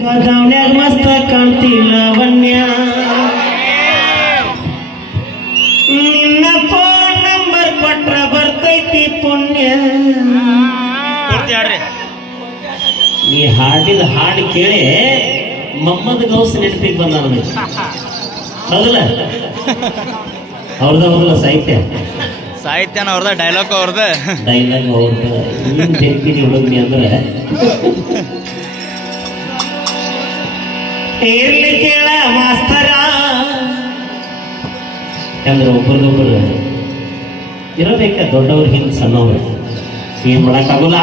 ದಾವಣ್ಯಾಗ ಮಸ್ತ ಕಾಣ್ತಿಲ್ಲ ವನ್ಯ ನಿನ್ನ ಫೋನ್ ನಂಬರ್ ಕೊಟ್ರ ಬರ್ತೈತಿ ಪುಣ್ಯ. ನೀ ಹಾಡಿದ ಹಾಡು ಕೇಳಿ ಮೊಹಮ್ಮದ್ ಗೌಸ್ ನೆನಪಿಗೆ ಬಂದ ನನಗೆ. ಹೌದಲ್ಲ? ಅವ್ರದಲ್ಲ ಸಾಹಿತ್ಯನ ಅವ್ರದ ಡೈಲಾಗ್ ಅವ್ರದ ಬೆಂಕಿನಿ ಹುಡುಗ್ನಿ ಅಂದ್ರೆ ಇರ್ಲಿ ಕೇಳ ಮಾಸ್ತರ. ಯಾಕಂದ್ರೆ ಒಬ್ಬರದೊಬ್ಬರು ಇರಬೇಕ, ದೊಡ್ಡವ್ರ ಹಿಂದೆ ಸಣ್ಣವ್ರು ಏನ್ ಮಾಡಕ್ಕಾಗಲ್ಲ.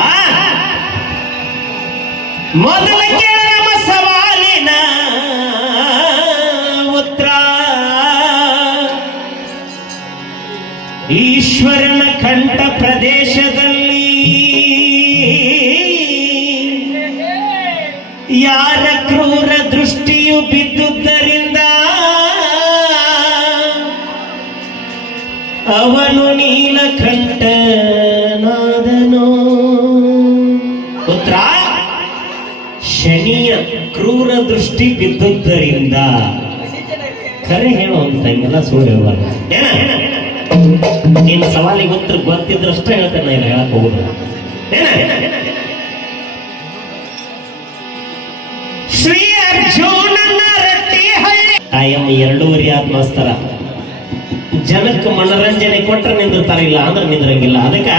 ಮೊದಲ ಕೇಳ ನಮ್ಮ ಸವಾಲಿನ ಉತ್ತರ. ಈಶ್ವರನ ಕಂಠ ಪ್ರದೇಶದಲ್ಲಿ ಯಾರ ಕ್ರೂರ ದೃಷ್ಟಿಯು ಬಿದ್ದುದರಿಂದ ಅವನು ನೀಲಕಂಠನಾದನು. ಪುತ್ರ, ಶನಿಯ ಕ್ರೂರ ದೃಷ್ಟಿ ಬಿದ್ದುದರಿಂದ ಖರೆ ಹೇಳೋ ಅಂತಂಗೆಲ್ಲ ಸುಳ್ಳು ಹೇಳುವಾಗ ನಿನ್ನ ಸವಾಲಿಗೆ ಉತ್ತರ ಗೊತ್ತಿದ್ರಷ್ಟ ಹೇಳ್ತೇನೆ, ನಾನು ಹೇಳಕ್ ಹೋಗುದು. ಶ್ರೀ ಅರ್ಜುನನ ರಟ್ಟಿಹಳ್ಳಿ ಕಾಯಮ್ಮ 2.5 ಆತ್ಮಸ್ತರ ಜನಕ್ಕೆ ಮನರಂಜನೆ ಕೊಟ್ರೆ ನಿಂದಿರ್ತಾರ, ಇಲ್ಲ ಅಂದ್ರೆ ನಿಂದ್ರಂಗಿಲ್ಲ. ಅದಕ್ಕ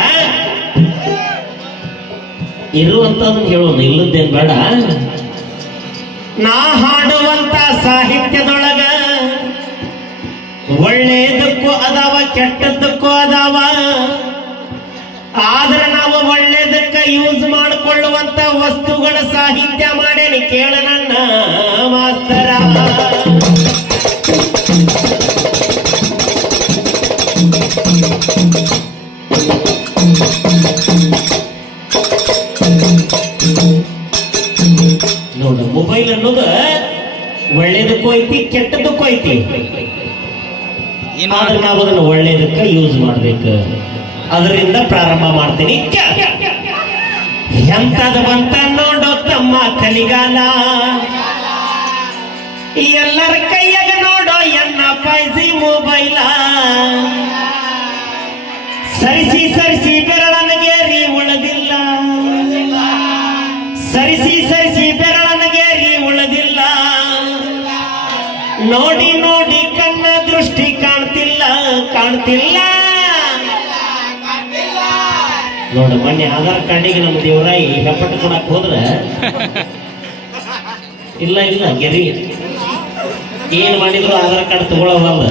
ಇರುವಂತದನ್ನ ಹೇಳೋಣ, ಇಲ್ಲದ್ದೇನ್ ಬೇಡ. ನಾ ಹಾಡುವಂತ ಸಾಹಿತ್ಯದೊಳಗ ಒಳ್ಳೇದಕ್ಕೂ ಅದಾವ, ಕೆಟ್ಟದ್ದಕ್ಕೂ ಅದಾವ. ಆದ್ರೆ ನಾವು ಒಳ್ಳೇದಕ್ಕ ಯೂಸ್ ಮಾಡಿಕೊಳ್ಳುವಂತ ವಸ್ತುಗಳ ಸಾಹಿತ್ಯ ಮಾಡೇನಿ, ಕೇಳ ನನ್ನ ಮಾಸ್ತರ. ನೋಡು, ಮೊಬೈಲ್ ಅನ್ನೋದು ಒಳ್ಳೇದಕ್ಕೂ ಐತಿ, ಕೆಟ್ಟದಕ್ಕೂ ಐತಿ. ಆದ್ರೆ ನಾವು ಅದನ್ನು ಒಳ್ಳೇದಕ್ಕೆ ಯೂಸ್ ಮಾಡ್ಬೇಕು. ಅದರಿಂದ ಪ್ರಾರಂಭ ಮಾಡ್ತೀನಿ. ಎಂತದ ಬಂತ ನೋಡೋ ತಮ್ಮ ಕಲಿಗಾಲ, ಎಲ್ಲರ ಕೈಯಾಗ ನೋಡೋ ಎನ್ನ 5G ಮೊಬೈಲ. ಸರಿಸಿ ಸರಿಸಿ ಬೆರಳನಗೇರಿ ಉಳದಿಲ್ಲ, ಸರಿಸಿ ಸರಿಸಿ ಬೆರಳನಗೇರಿ ಉಳದಿಲ್ಲ. ನೋಡಿ ನೋಡಿ ಕಣ್ಣ ದೃಷ್ಟಿ ಕಾಣ್ತಿಲ್ಲ, ಕಾಣ್ತಿಲ್ಲ. ನೋಡು, ಮೊನ್ನೆ ಆಧಾರ್ ಕಾರ್ಡಿಗೆ ನಮ್ಮ ದೇವರಾಯಿ ಹೆಪ್ಪಟ್ಟು ಕೊಡಕ್ ಹೋದ್ರೆ ಇಲ್ಲ ಇಲ್ಲ ಗೆರಿ ಏನ್ ಮಾಡಿದ್ರು ಆಧಾರ್ ಕಾರ್ಡ್ ತಗೊಳ್ಳೋದಲ್ಲ.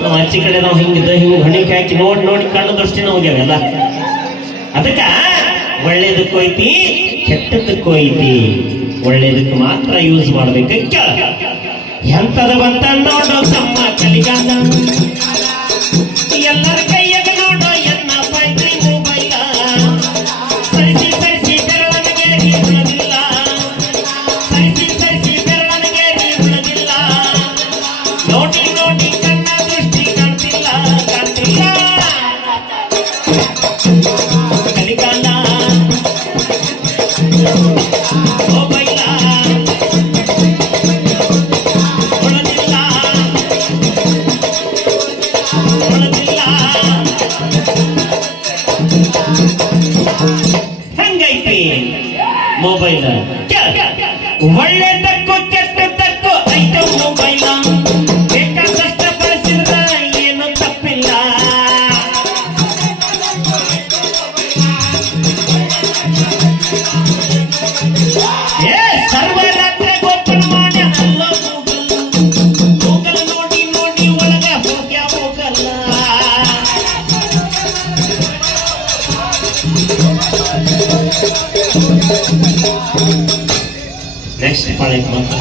ನಾವು ಆಚೆ ಕಡೆ ನಾವು ಹಿಂಗಿದ್ದ ಹಿಂಗೆ ಹಣಿಕೆ ಹಾಕಿ ನೋಡಿ ನೋಡಿ ಕಣ್ಣು ದೃಷ್ಟಿನ ಹೋಗ್ಯಾವೆಲ್ಲ. ಅದಕ್ಕ ಒಳ್ಳೇದಕ್ಕೂ ಐತಿ, ಕೆಟ್ಟದಕ್ಕೂ ಐತಿ. ಒಳ್ಳೇದಕ್ಕೆ ಮಾತ್ರ ಯೂಸ್ ಮಾಡ್ಬೇಕು. ಎಂತದ ಬಂತ ನೋಡೋ ತಮ್ಮ ಕಲಿಗಾಲ, ಎಲ್ಲರ ಕೈಯಾಗ ನೋಡೋ ಎನ್ನ 5G ಮೊಬೈಲ. ಸರಿಸಿ ಸರಿಸಿ ಬೆರಳನಗೇರಿ ಉಳದಿಲ್ಲ, ಸರಿಸಿ ಸರಿಸಿ ಬೆರಳನಗೇರಿ ಉಳದಿಲ್ಲ. ನೋಡಿ ನೋಡಿ ಕಣ್ಣ ದೃಷ್ಟಿ ಕಾಣ್ತಿಲ್ಲ, ಕಾಣ್ತಿಲ್ಲ. ಕಲಿಗಾಲ ಮೊಬೈಲ ಉಳದಿಲ್ಲ, ಉಳದಿಲ್ಲ. ಹಂಗೈತಿ ಮೊಬೈಲ್. ಒಳ್ಳೆದಕ್ಕೂ ಕೆಟ್ಟದಕ್ಕೂ ಐತೆ ಮೊಬೈಲ. ಬೇಕಾದಷ್ಟ ಬಳಸಿದ್ರ ಏನು ತಪ್ಪಿಲ್ಲ. ಸರ್ವರಾತ್ರಿ ಓಪನ್ ಮಾಡಿ ಅಲ್ಲ ಗೂಗಲ್ ನೋಡಿ ನೋಡಿ ಒಳಗ ಹೋಗ್ಯ ಹೋಗಲ್ಲ. ನೆಕ್ಸ್ಟ್ ಪಾಳೈತೆ ಮಾತ್ರ